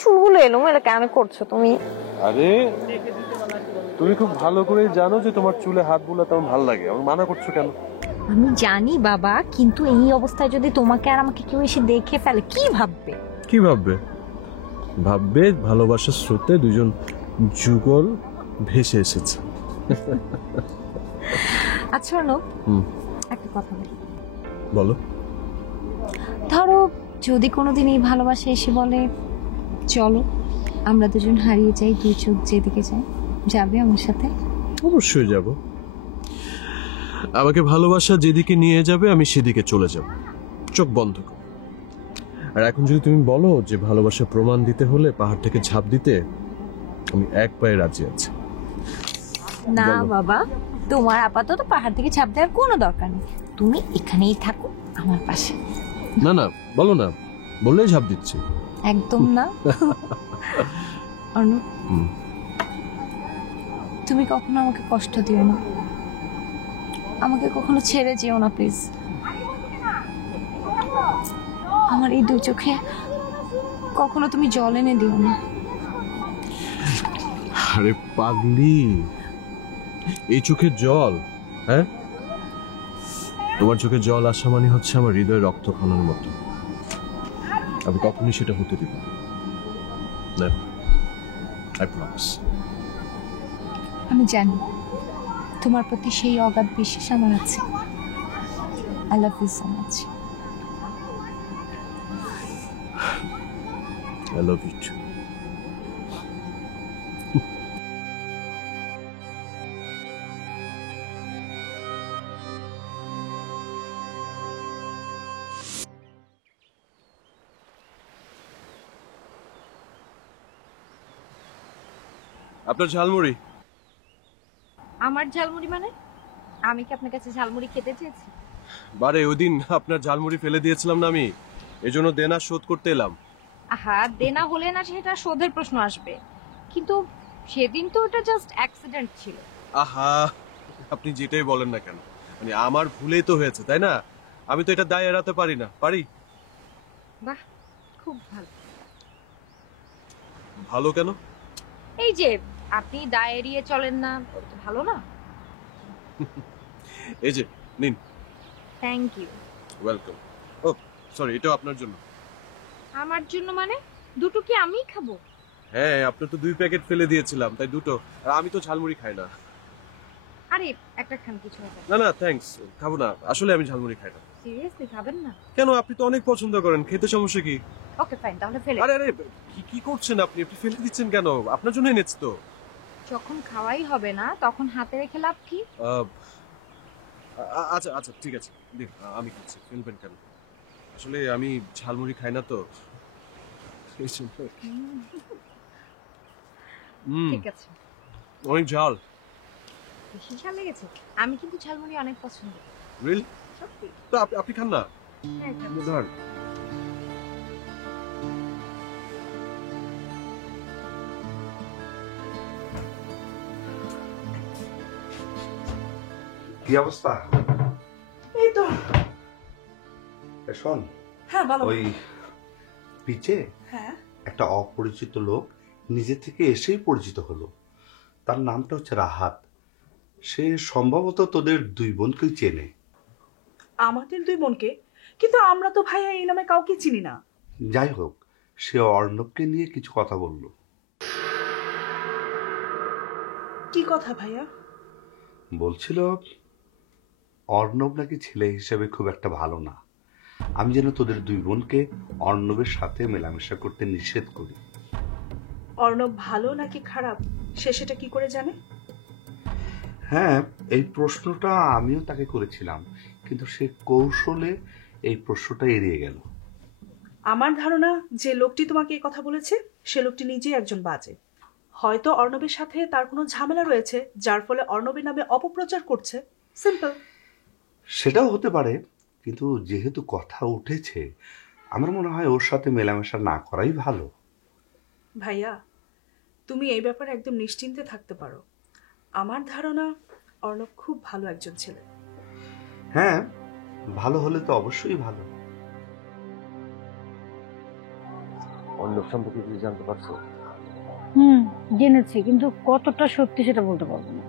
চুলগুলো এলোমেলো কেন করছো তুমি? আরে তুমি খুব ভালো করে জানো যে তোমার চুলে হাত বুলাতে আমার ভালো লাগে, আমার মানা করছো কেন? আমি জানি বাবা, কিন্তু এই অবস্থায় যদি তোমাকে আর আমাকে কেউ এসে দেখে ফেলে কি ভাববে? কি ভাববে? ভাববে ভালোবাসার স্রোতে দুজন যুগল ভেসে এসেছে। আচ্ছা অর্ণব, একটা কথা বলি। বলো। ধরো যদি কোনোদিন এই ভালোবাসা এসে বলে চলো আমরা দুজন হারিয়ে যাই, দুই চোখ যেদিকে যাই, যাবে আমার সাথে? অবশ্যই যাব। আমাকে ভালোবাসা যেদিকে নিয়ে যাবে আমি সেদিকে চলে যাব, চোখ বন্ধ করে। আর এখন যদি তুমি বলো যে ভালোবাসা প্রমাণ দিতে হলে পাহাড় থেকে ঝাঁপ দিতে, আমি এক পায়ে রাজি আছি। না বাবা, তোমার আপাতত পাহাড় থেকে ঝাঁপ দেওয়ার কোনো দরকার নেই, তুমি এখানেই থাকো আমার পাশে। না না, বলো না, বললেই ঝাঁপ দিচ্ছি। একদম না। অর্ণব, তুমি কখনো আমাকে কষ্ট দিও না, আমাকে কখনো ছেড়ে যেও না প্লিজ। আমার এই দু চোখে কখনো তুমি জল এনে দিও না। আরে পাগলি, এই চোখের জল? হ্যাঁ, তোমার চোখে জল আসা মানে হচ্ছে আমার হৃদয়ে রক্ত খনার মতো। আমি কখনোই সেটা হতে দিব না। I promise. আমি জানি তোমার প্রতি সেই অগাধ বিশ্বাস আমার আছে। I love you so much. I love you too. আপনার ঝালমুড়ি। আমার ঝালমুড়ি মানে? আমি কি আপনার কাছে ঝালমুড়ি খেতে চেয়েছি? বারে ওই দিন আপনার ঝালমুড়ি ফেলে দিয়েছিলাম না আমি, এজন্য দেনা শোধ করতে এলাম। আহা, দেনা হলে না সেটা শোধের প্রশ্ন আসবে, কিন্তু সেদিন তো ওটা জাস্ট অ্যাক্সিডেন্ট ছিল। আহা, আপনি যেটাই বলেন না কেন, মানে আমার ভুলেই তো হয়েছে, তাই না? আমি তো এটা দায় এড়াতে পারি না। পারি? বাহ, খুব ভালো। ভালো কেন? এই যে আপনি দায় এড়িয়ে চলেন না, ওটা তো ভালো না? এই যে নিন। Thank you. Welcome. Oh sorry, এটাও আপনার জন্য। আমার জন্য মানে? দুটো কি আমিই খাবো? হ্যাঁ, আপনার তো 2 প্যাকেট ফেলে দিয়েছিলাম, তাই দুটো। আর আমি তো ঝালমুড়ি খাই না। আরে একটা খান, কিছু হবে না। না না থ্যাঙ্কস, খাবো না, আসলে আমি ঝালমুড়ি খাই না। সিরিয়াসলি খাবেন না? কেন, আপনি তো অনেক পছন্দ করেন, খেতে সমস্যা কি? ওকে ফাইন, তাহলে ফেলে। আরে আরে, কি কি করছেন আপনি? আপনি ফেলে দিচ্ছেন কেন? আপনার জন্য এনেছি তো। যখন খাওয়াই হবে না তখন হাতে রেখে লাভ কি? আচ্ছা আচ্ছা ঠিক আছে, দিন, আমি খাচ্ছি, ফেলবেন কেন? আসলে আমি ঝালমুড়ি খাই না তো। ঠিক আছে। অনেক ঝাল। বেশি ঝাল লেগেছে? আমি কিন্তু ঝালমুড়ি অনেক পছন্দ। রিয়েলি? সত্যি? তো আপনি খান না? হ্যাঁ, খাচ্ছি। ধর। কি অবস্থা? এই তো। শোন, হ্যাঁ বলো। ওই পিচে হ্যাঁ, একটা অপরিচিত লোক নিজে থেকে এসেই পরিচিত হলো। তার নামটা হচ্ছে রাহাত। সে সম্ভবত তোদের দুই বোনকেই চেনে। আমাদের দুই বোনকে? কিন্তু আমরা তো ভাইয়া এই নামে কাউকে চিনি না। যাই হোক, সে অর্ণবকে নিয়ে কিছু কথা বলল। কি কথা ভাইয়া? বলছিল অর্ণব নাকি ছেলে হিসেবে খুব একটা ভালো না। আমি যেন তোদের দুই বোনকে অর্ণবের সাথে মেলামেশা করতে নিষেধ করি। অর্ণব ভালো নাকি খারাপ সে সেটা কি করে জানে? হ্যাঁ, এই প্রশ্নটা আমিও তাকে করেছিলাম, কিন্তু সে কৌশলে এই প্রশ্নটা এড়িয়ে গেল। আমার ধারণা যে লোকটি তোমাকে এই কথা বলেছে সে লোকটি নিজেই একজন বাজে। হয়তো অর্ণবের সাথে তার কোনো ঝামেলা রয়েছে যার ফলে অর্ণবের নামে অপপ্রচার করছে। সিম্পল। সেটাও হতে পারে, কিন্তু যেহেতু কথা উঠেছে আমার মনে হয় ওর সাথে মেলামেশা না করাই ভালো। ভাইয়া, তুমি এই ব্যাপারে একদম নিশ্চিন্তে থাকতে পারো। আমার ধারণা অর্ণব খুব ভালো একজন ছেলে। হ্যাঁ, ভালো হলে তো অবশ্যই ভালো। অর্ণব সম্পর্কে কিছু জানতে পারছো? জেনেছি, কিন্তু কতটা সত্যি সেটা বলতে পারবো না।